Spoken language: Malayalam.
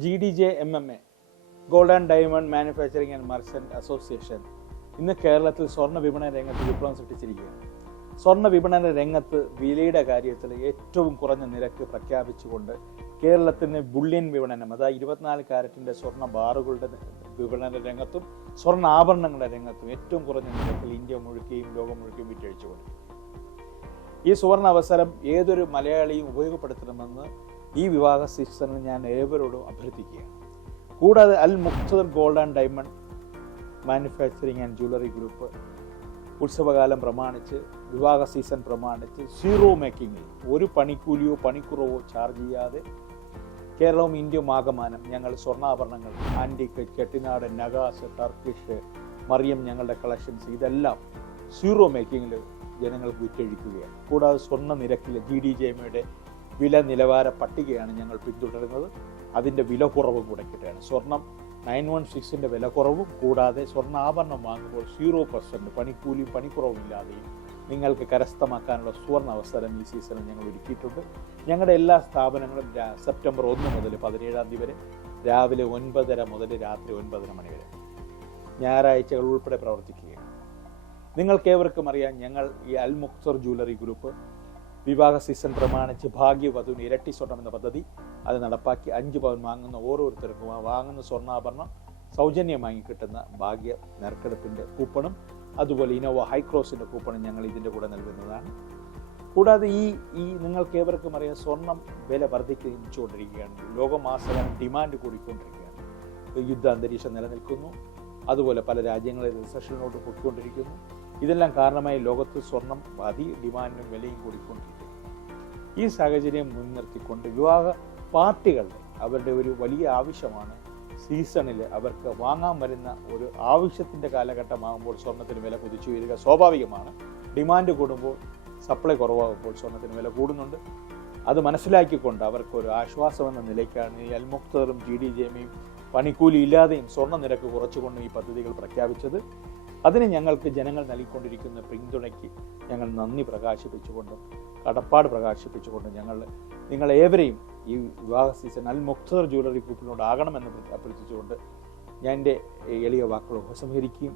G D J M M A gold and diamond manufacturing and merchant association ഇന്ന് കേരളത്തിൽ സ്വർണ വിപണന രംഗത്ത് വിപ്ലവം സൃഷ്ടിച്ചിരിക്കുകയാണ്. സ്വർണ വിപണന രംഗത്ത് വിലയുടെ കാര്യത്തിൽ ഏറ്റവും കുറഞ്ഞ നിരക്ക് പ്രഖ്യാപിച്ചുകൊണ്ട് കേരളത്തിന് ബുള്ളിയൻ വിപണനം അതായത് ഇരുപത്തിനാല് കാരറ്റിന്റെ സ്വർണ ബാറുകളുടെ വിപണന രംഗത്തും സ്വർണ ആഭരണങ്ങളുടെ രംഗത്തും ഏറ്റവും കുറഞ്ഞ നിരക്കിൽ ഇന്ത്യ മുഴുക്കുകയും ലോകം മുഴുക്കുകയും വിറ്റഴിച്ചുകൊണ്ട്. ഈ സുവർണ അവസരം ഏതൊരു മലയാളിയും ഉപയോഗപ്പെടുത്തണമെന്ന് ഈ വിവാഹ സീസണിൽ ഞാൻ ഏവരോടും അഭ്യർത്ഥിക്കുകയാണ്. കൂടാതെ Al Muqtadir gold and diamond manufacturing and jewellery group ഉത്സവകാലം പ്രമാണിച്ച് വിവാഹ സീസൺ പ്രമാണിച്ച് സീറോ മേക്കിങ്ങിൽ ഒരു പണിക്കൂലിയോ പണിക്കുറവോ ചാർജ് ചെയ്യാതെ കേരളവും ഇന്ത്യയും ആകമാനം ഞങ്ങൾ സ്വർണാഭരണങ്ങൾ ആന്റിക്ക് ചെട്ടിനാട് നഗാസ് ടർക്കിഷ് മറിയം ഞങ്ങളുടെ കളക്ഷൻസ് ഇതെല്ലാം സീറോ മേക്കിങ്ങിൽ ജനങ്ങൾക്ക് വിറ്റഴിക്കുകയാണ്. കൂടാതെ സ്വർണ നിരക്കിൽ ജി ഡി ജെ എമ്മയുടെ വില നിലവാര പട്ടികയാണ് ഞങ്ങൾ പിന്തുടരുന്നത്. അതിന്റെ വില കുറവ് കൂടെ കിട്ടുകയാണ്. സ്വർണം നയൻ വൺ സിക്സിന്റെ വില കുറവും കൂടാതെ സ്വർണാഭരണം വാങ്ങുമ്പോൾ സീറോ പെർസെന്റ് പണിക്കൂലിയും പണിക്കുറവുമില്ലാതെയും നിങ്ങൾക്ക് കരസ്ഥമാക്കാനുള്ള സുവർണ അവസരം ഈ സീസണിൽ ഞങ്ങൾ ഒരുക്കിയിട്ടുണ്ട്. ഞങ്ങളുടെ എല്ലാ സ്ഥാപനങ്ങളും സെപ്റ്റംബർ ഒന്ന് മുതൽ പതിനേഴാം തീയതി വരെ രാവിലെ ഒൻപതര മുതൽ രാത്രി ഒൻപതര മണി വരെ ഞായറാഴ്ചകൾ ഉൾപ്പെടെ പ്രവർത്തിക്കുകയാണ്. നിങ്ങൾക്കേവർക്കും അറിയാം ഞങ്ങൾ ഈ അൽ ജുവലറി ഗ്രൂപ്പ് വിവാഹ സീസൺ പ്രമാണിച്ച് ഭാഗ്യവധുവിന് ഇരട്ടി സ്വർണം എന്ന പദ്ധതി അത് നടപ്പാക്കി അഞ്ച് പവൻ വാങ്ങുന്ന ഓരോരുത്തർക്കും വാങ്ങുന്ന സ്വർണാഭരണം സൗജന്യമായി കിട്ടുന്ന ഭാഗ്യ നെർക്കെടുപ്പിന്റെ കൂപ്പണും അതുപോലെ ഇനോവ ഹൈക്രോസിന്റെ കൂപ്പണും ഞങ്ങൾ ഇതിന്റെ കൂടെ നൽകുന്നതാണ്. കൂടാതെ ഈ ഈ നിങ്ങൾക്ക് ഏവർക്കും അറിയാം സ്വർണം വില വർദ്ധിച്ചുകൊണ്ടിരിക്കുകയാണ്. ലോകമാസകം ഡിമാൻഡ് കൂടിക്കൊണ്ടിരിക്കുകയാണ്. യുദ്ധ അന്തരീക്ഷം നിലനിൽക്കുന്നു. അതുപോലെ പല രാജ്യങ്ങളിൽ റിസഷനിലോട്ട് പൊയ്ക്കൊണ്ടിരിക്കുന്നു. ഇതെല്ലാം കാരണമായി ലോകത്ത് സ്വർണം അതി ഡിമാൻഡും വിലയും കൂടിക്കൊണ്ടിരിക്കുന്നു. ഈ സാഹചര്യം മുൻനിർത്തിക്കൊണ്ട് വിവാഹ പാർട്ടികളുടെ അവരുടെ ഒരു വലിയ ആവശ്യമാണ്. സീസണിൽ അവർക്ക് വാങ്ങാൻ വരുന്ന ഒരു ആവശ്യത്തിന്റെ കാലഘട്ടമാകുമ്പോൾ സ്വർണത്തിന് വില കുതിച്ചു വരിക സ്വാഭാവികമാണ്. ഡിമാൻഡ് കൂടുമ്പോൾ സപ്ലൈ കുറവാകുമ്പോൾ സ്വർണത്തിന് വില കൂടുന്നുണ്ട്. അത് മനസ്സിലാക്കിക്കൊണ്ട് അവർക്കൊരു ആശ്വാസം എന്ന നിലയ്ക്കാണ് ഈ അൽമുക്തറും ജി ഡി ജെമിയും പണിക്കൂലി ഇല്ലാതെയും സ്വർണ നിരക്ക് കുറച്ചുകൊണ്ടും ഈ പദ്ധതികൾ പ്രഖ്യാപിച്ചത്. അതിന് ഞങ്ങൾക്ക് ജനങ്ങൾ നൽകിക്കൊണ്ടിരിക്കുന്ന പിന്തുണയ്ക്ക് ഞങ്ങൾ നന്ദി പ്രകാശിപ്പിച്ചുകൊണ്ട് കടപ്പാട് പ്രകാശിപ്പിച്ചുകൊണ്ട് ഞങ്ങൾ നിങ്ങളേവരെയും ഈ വിവാഹ സീസൺ അൽ മുക്തർ ജ്വല്ലറി ഗ്രൂപ്പിനോട് ആകണമെന്ന് അഭ്യർത്ഥിച്ചുകൊണ്ട് ഞാൻ എന്റെ എളിയ വാക്കുകൾ ഉപസംഹരിക്കുകയും